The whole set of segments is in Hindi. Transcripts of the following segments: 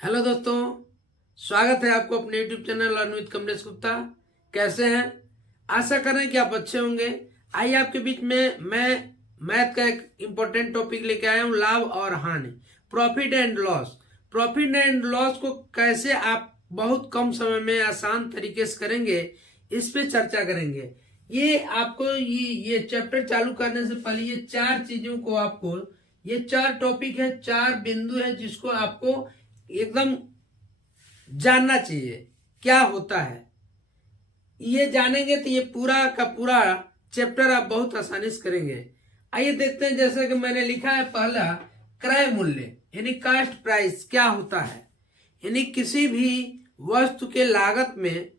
हेलो दोस्तों, स्वागत है आपको अपने YouTube channel learn with Kamlesh Gupta. कैसे हैं? आशा कर रहे हैं कि आप अच्छे होंगे। आइए आपके बीच में मैं मैथ का एक इम्पोर्टेंट टॉपिक लेके आया हूँ, लाभ और हानि, profit and loss. Profit and loss को कैसे आप बहुत कम समय में आसान तरीके से करेंगे, इस पे चर्चा करेंगे। ये आपको ये चैप्टर चालू करने से पहले ये चार चीजों को आपको, ये चार टॉपिक है, चार बिंदु है जिसको आपको एकदम जानना चाहिए क्या होता है। ये जानेंगे तो ये पूरा का पूरा चैप्टर आप बहुत आसानी से करेंगे। आइए देखते हैं, जैसा कि मैंने लिखा है, पहला क्रय मूल्य यानी कास्ट प्राइस क्या होता है। यानी किसी भी वस्तु के लागत में,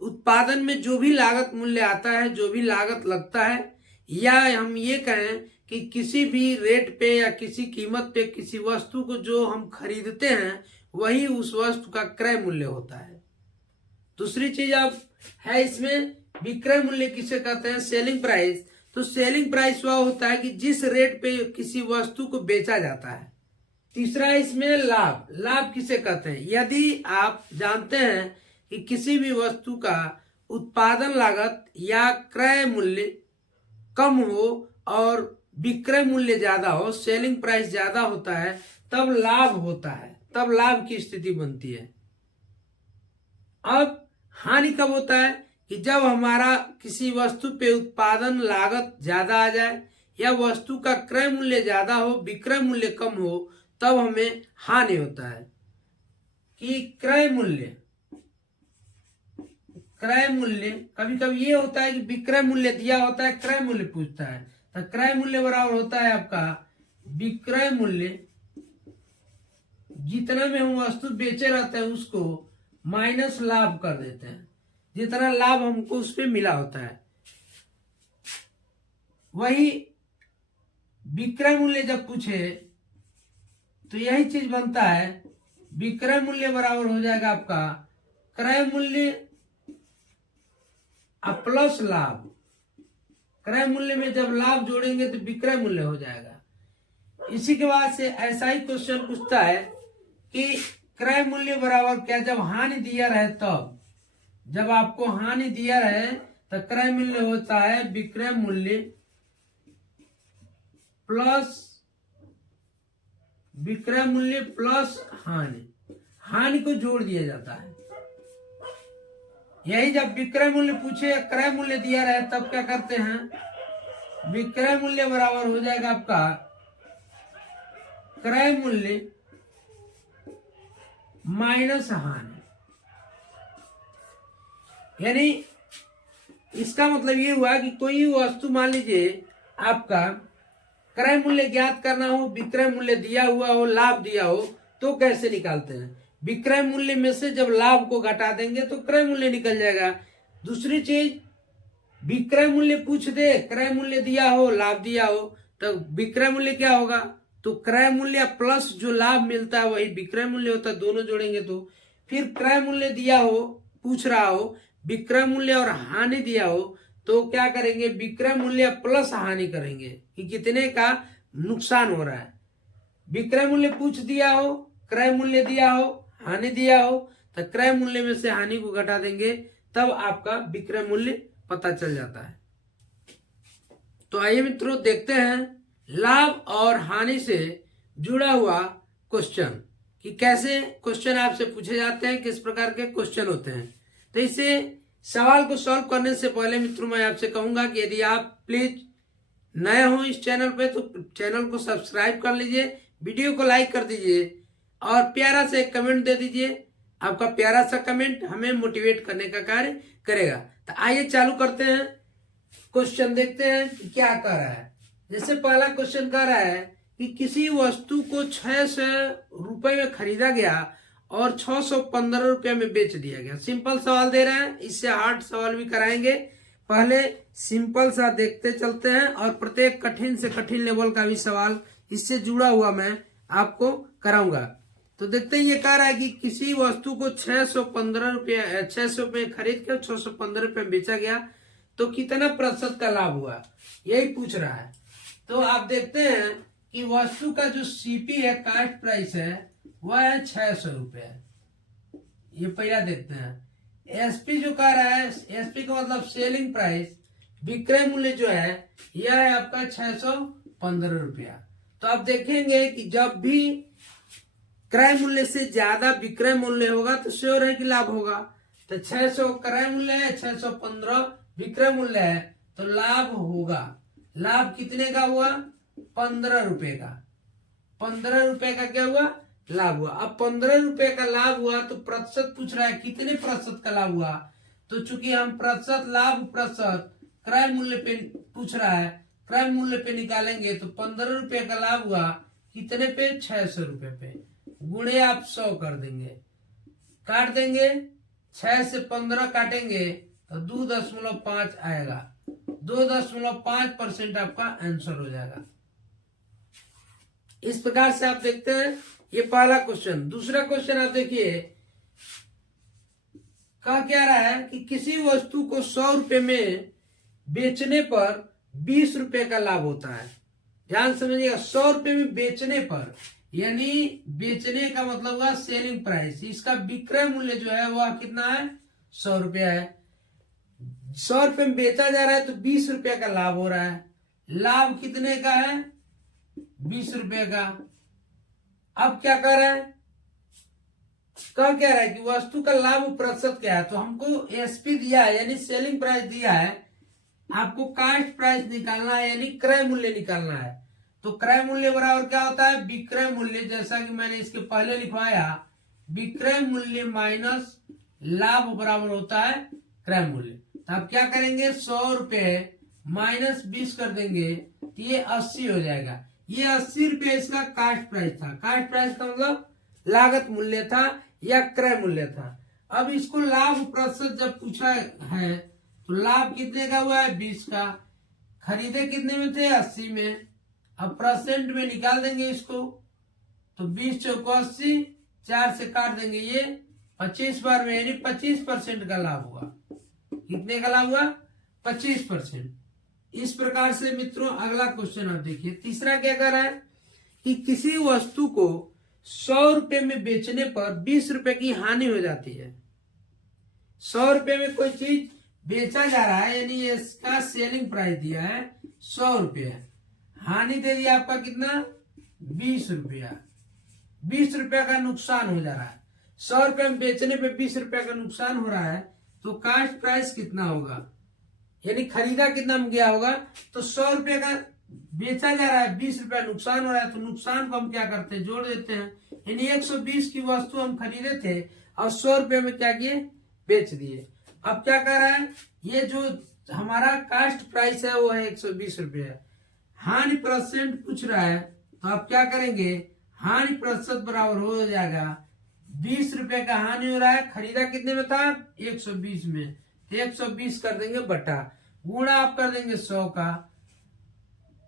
उत्पादन में जो भी लागत मूल्य आता है, जो भी लागत लगता है, या हम ये कहें कि किसी भी रेट पे या किसी कीमत पे किसी वस्तु को जो हम खरीदते हैं, वही उस वस्तु का क्रय मूल्य होता है। दूसरी चीज आप है इसमें, विक्रय मूल्य किसे कहते हैं, सेलिंग प्राइस। तो सेलिंग प्राइस वह होता है कि जिस रेट पे किसी वस्तु को बेचा जाता है। तीसरा इसमें लाभ। लाभ किसे कहते हैं, यदि आप जानते हैं कि किसी भी वस्तु का उत्पादन लागत या क्रय मूल्य कम हो और विक्रय मूल्य ज्यादा हो, सेलिंग प्राइस ज्यादा होता है, तब लाभ होता है, तब लाभ की स्थिति बनती है। अब हानि कब होता है कि जब हमारा किसी वस्तु पे उत्पादन लागत ज्यादा आ जाए या वस्तु का क्रय मूल्य ज्यादा हो, विक्रय मूल्य कम हो, तब हमें हानि होता है। कि क्रय मूल्य कभी कभी ये होता है कि विक्रय मूल्य दिया होता है, क्रय मूल्य पूछता है, तो क्रय मूल्य बराबर होता है आपका विक्रय मूल्य, जितना में हम वस्तु बेचे रहते हैं उसको माइनस लाभ कर देते हैं, जितना लाभ हमको उस पे मिला होता है। वही विक्रय मूल्य जब पूछे तो यही चीज बनता है, विक्रय मूल्य बराबर हो जाएगा आपका क्रय मूल्य प्लस लाभ। क्रय मूल्य में जब लाभ जोड़ेंगे तो विक्रय मूल्य हो जाएगा। इसी के बाद से ऐसा ही क्वेश्चन पूछता है कि क्रय मूल्य बराबर क्या, जब हानि दिया रहे तब, जब आपको हानि दिया रहे तो क्रय मूल्य होता है विक्रय मूल्य प्लस विक्रय मूल्य प्लस हानि। हानि को जोड़ दिया जाता है। यही जब विक्रय मूल्य पूछे या क्रय मूल्य दिया रहे तब क्या करते हैं, विक्रय मूल्य बराबर हो जाएगा आपका क्रय मूल्य माइनस हानि। यानी इसका मतलब ये हुआ कि कोई वस्तु, मान लीजिए आपका क्रय मूल्य ज्ञात करना हो, विक्रय मूल्य दिया हुआ हो, लाभ दिया हो, तो कैसे निकालते हैं, विक्रय मूल्य में से जब लाभ को घटा देंगे तो क्रय मूल्य निकल जाएगा। दूसरी चीज, विक्रय मूल्य पूछ दे, क्रय मूल्य दिया हो, लाभ दिया हो, तो विक्रय मूल्य क्या होगा, तो क्रय मूल्य प्लस जो लाभ मिलता है वही विक्रय मूल्य होता है, दोनों जोड़ेंगे तो। फिर क्रय मूल्य दिया हो, पूछ रहा हो, विक्रय मूल्य और हानि दिया हो, तो क्या करेंगे, विक्रय मूल्य प्लस हानि करेंगे कि कितने का नुकसान हो रहा है। विक्रय मूल्य पूछ दिया हो, क्रय मूल्य दिया हो, हानि दिया हो, तो क्रय मूल्य में से हानि को घटा देंगे, तब आपका विक्रय मूल्य पता चल जाता है। तो आइए मित्रों देखते हैं लाभ और हानि से जुड़ा हुआ क्वेश्चन, कि कैसे क्वेश्चन आपसे पूछे जाते हैं, किस प्रकार के क्वेश्चन होते हैं। तो इसे सवाल को सॉल्व करने से पहले मित्रों मैं आपसे कहूंगा कि यदि आप प्लीज नए हो इस चैनल पे तो चैनल को सब्सक्राइब कर लीजिए, वीडियो को लाइक कर दीजिए और प्यारा सा एक कमेंट दे दीजिए। आपका प्यारा सा कमेंट हमें मोटिवेट करने का कार्य करेगा। तो आइए चालू करते हैं, क्वेश्चन देखते हैं कि क्या कह रहा है। जैसे पहला क्वेश्चन कह रहा है कि किसी वस्तु को 600 रुपए में खरीदा गया और 615 रुपये में बेच दिया गया। सिंपल सवाल दे रहे हैं, इससे हार्ड सवाल भी कराएंगे। पहले सिंपल सा देखते चलते हैं और प्रत्येक कठिन से कठिन लेवल का भी सवाल इससे जुड़ा हुआ मैं आपको कराऊंगा। तो देखते हैं, ये कह रहा है कि किसी वस्तु को 615 रुपये 600 में खरीद कर 615 रुपये में बेचा गया, तो कितना प्रतिशत का लाभ हुआ, यही पूछ रहा है। तो आप देखते हैं कि वस्तु का जो सीपी है, कास्ट प्राइस है, वह है 600 रुपये। ये पहला देखते हैं। एसपी जो कह रहा है, एसपी का मतलब सेलिंग प्राइस, विक्रय मूल्य जो है यह है आपका 615 रुपया। तो आप देखेंगे कि जब भी क्रय मूल्य से ज्यादा विक्रय मूल्य होगा तो श्योर है कि लाभ होगा। तो 600 क्रय मूल्य है, 615 विक्रय मूल्य है, तो लाभ होगा। लाभ कितने का हुआ? 15 रुपए का। 15 रुपए का क्या हुआ? लाभ हुआ। अब 15 रुपए का लाभ हुआ तो प्रतिशत पूछ रहा है, कितने प्रतिशत का लाभ हुआ? तो चूंकि हम प्रतिशत लाभ प्रतिशत क्रय मूल्य पे पूछ रहा है, क्रय मूल्य पे निकालेंगे तो 15 रुपए का लाभ हुआ कितने पे? 600 रुपए पे। गुणे आप 100 कर देंगे, काट देंगे, 6 से 15 काटेंगे तो 2.5 आएगा। 2.5% आपका आंसर हो जाएगा। इस प्रकार से आप देखते हैं, ये पहला क्वेश्चन। दूसरा क्वेश्चन आप देखिए, क्या रहा है कि किसी वस्तु को 100 रुपए में बेचने पर 20 रुपए का लाभ होता है। ध्यान समझिएगा, 100 रुपए में बेचने पर, यानी बेचने का मतलब हुआ सेलिंग प्राइस। इसका विक्रय मूल्य जो है वह कितना है? 100 रुपया है। 100 रुपए में बेचा जा रहा है तो 20 रुपए का लाभ हो रहा है। लाभ कितने का है? 20 रुपए का। अब क्या कर रहा है? क्या रहा है कि वस्तु का लाभ प्रतिशत क्या है? तो हमको एसपी दिया है, यानी सेलिंग प्राइस दिया है, आपको कास्ट प्राइस निकालना है, यानी क्रय मूल्य निकालना है। तो क्रय मूल्य बराबर क्या होता है? विक्रय मूल्य। जैसा कि मैंने इसके पहले लिखवाया, विक्रय मूल्य माइनस लाभ बराबर होता है क्रय मूल्य। तो आप क्या करेंगे? 100 रुपए माइनस 20 कर देंगे तो ये 80 हो जाएगा। ये 80 रुपये इसका कास्ट प्राइस था। कास्ट प्राइस का मतलब लागत मूल्य था या क्रय मूल्य था। अब इसको लाभ प्रतिशत जब पूछा है तो लाभ कितने का हुआ है? 20 का। खरीदे कितने में थे? 80 में। अब परसेंट में निकाल देंगे इसको, तो 20 चौको 80, 4 से काट देंगे, ये 25 बार में, यानी 25% का लाभ हुआ। कितने का लाभ हुआ? 25%। इस प्रकार से मित्रों अगला क्वेश्चन आप देखिए। तीसरा क्या कर रहा है कि किसी वस्तु को 100 रुपए में बेचने पर 20 रुपए की हानि हो जाती है। 100 रुपए में कोई चीज बेचा जा रहा है, यानी इसका सेलिंग प्राइस दिया है 100 रुपया, हानि दे दिया आपका कितना? 20 रुपया। 20 रुपया का नुकसान हो जा रहा है। 100 रुपए में बेचने पे 20 रुपया का नुकसान हो रहा है, तो कास्ट प्राइस कितना होगा? यानी खरीदा कितना में गया होगा? तो 100 रुपये का बेचा जा रहा है, 20 रुपया नुकसान हो रहा है, तो नुकसान को हम क्या करते हैं? जोड़ देते हैं। यानी 120 की वस्तु हम खरीदे थे और 100 रुपये में क्या किए? बेच दिए। अब क्या कर रहा है? ये जो हमारा कास्ट प्राइस है वो है 120 रुपये। हानि परसेंट पूछ रहा है, तो आप क्या करेंगे? हानि प्रतिशत बराबर हो जाएगा 20 रुपए का हानि हो रहा है, खरीदा कितने में था? 120 में। 120 कर देंगे बटा, गुणा आप कर देंगे 100 का,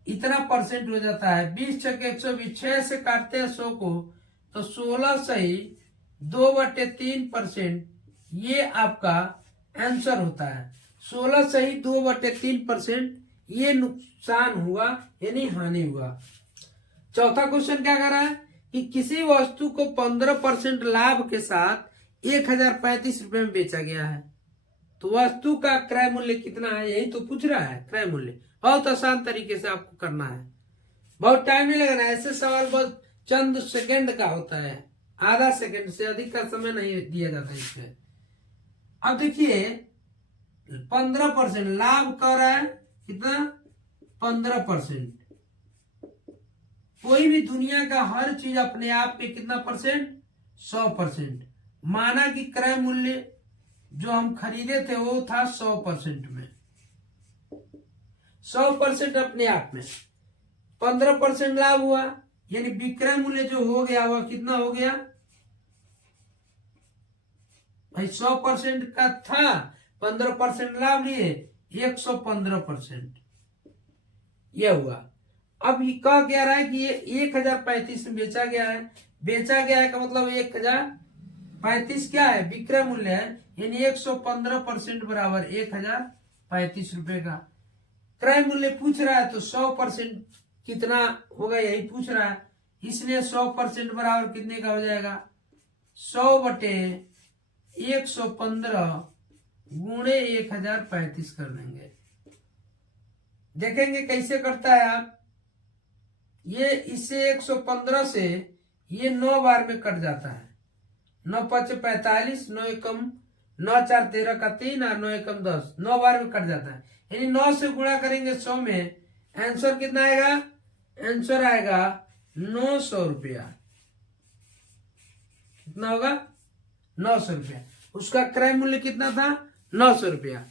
इतना परसेंट हो जाता है। 20 छक 120, 6 से काटते हैं 100 को, तो 16 सही 2/3%, ये आपका आंसर होता है। 16 सही 2/3% ये नुकसान हुआ, यानी हानि हुआ। चौथा क्वेश्चन क्या कर रहा है कि किसी वस्तु को 15% लाभ के साथ 1035 रुपए में बेचा गया है, तो वस्तु का क्रय मूल्य कितना है? यही तो पूछ रहा है, क्रय मूल्य। बहुत आसान तरीके से आपको करना है, बहुत टाइम नहीं लगना। ऐसे सवाल बहुत चंद सेकंड का होता है, आधा सेकंड से अधिक का समय नहीं दिया जाता इसमें। अब देखिए 15% लाभ कर रहा है, कितना? 15%। कोई भी दुनिया का हर चीज अपने आप पे कितना परसेंट? 100%। माना कि क्रय मूल्य जो हम खरीदे थे वो था 100% में, 100% अपने आप में, 15% लाभ हुआ, यानी विक्रय मूल्य जो हो गया वह कितना हो गया भाई? 100% का था, 15% लाभ लिए, 115% यह हुआ। अब कह क्या रहा है कि ये 1035 में बेचा गया है। बेचा गया है का मतलब 1035 क्या है? विक्रय मूल्य है, यानी 115% बराबर 1035 रुपए का। क्रय मूल्य पूछ रहा है तो 100% कितना होगा यही पूछ रहा है, इसलिए 100% बराबर कितने का हो जाएगा 100/115 गुणे 1035 कर देंगे। देखेंगे कैसे करता है आप। ये इससे 115 से ये 9 बार में कट जाता है। 9 5 45, 9 एकम 9 4 13 का 3 और 9 एकम 10, 9 बार में कट जाता है। यानी 9 से गुणा करेंगे 100 में, आंसर कितना आएगा, आंसर आएगा 900 रुपया। कितना होगा 900 रुपया। उसका क्रय मूल्य कितना था 900 रुपया।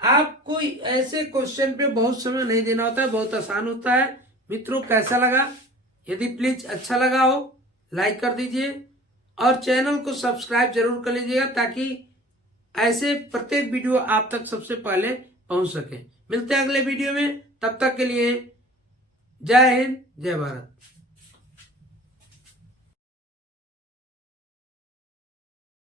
आपको ऐसे क्वेश्चन पे बहुत समय नहीं देना होता है, बहुत आसान होता है। मित्रों कैसा लगा, यदि प्लीज अच्छा लगा हो लाइक कर दीजिए और चैनल को सब्सक्राइब जरूर कर लीजिएगा ताकि ऐसे प्रत्येक वीडियो आप तक सबसे पहले पहुंच सके। मिलते हैं अगले वीडियो में, तब तक के लिए जय हिंद जय भारत।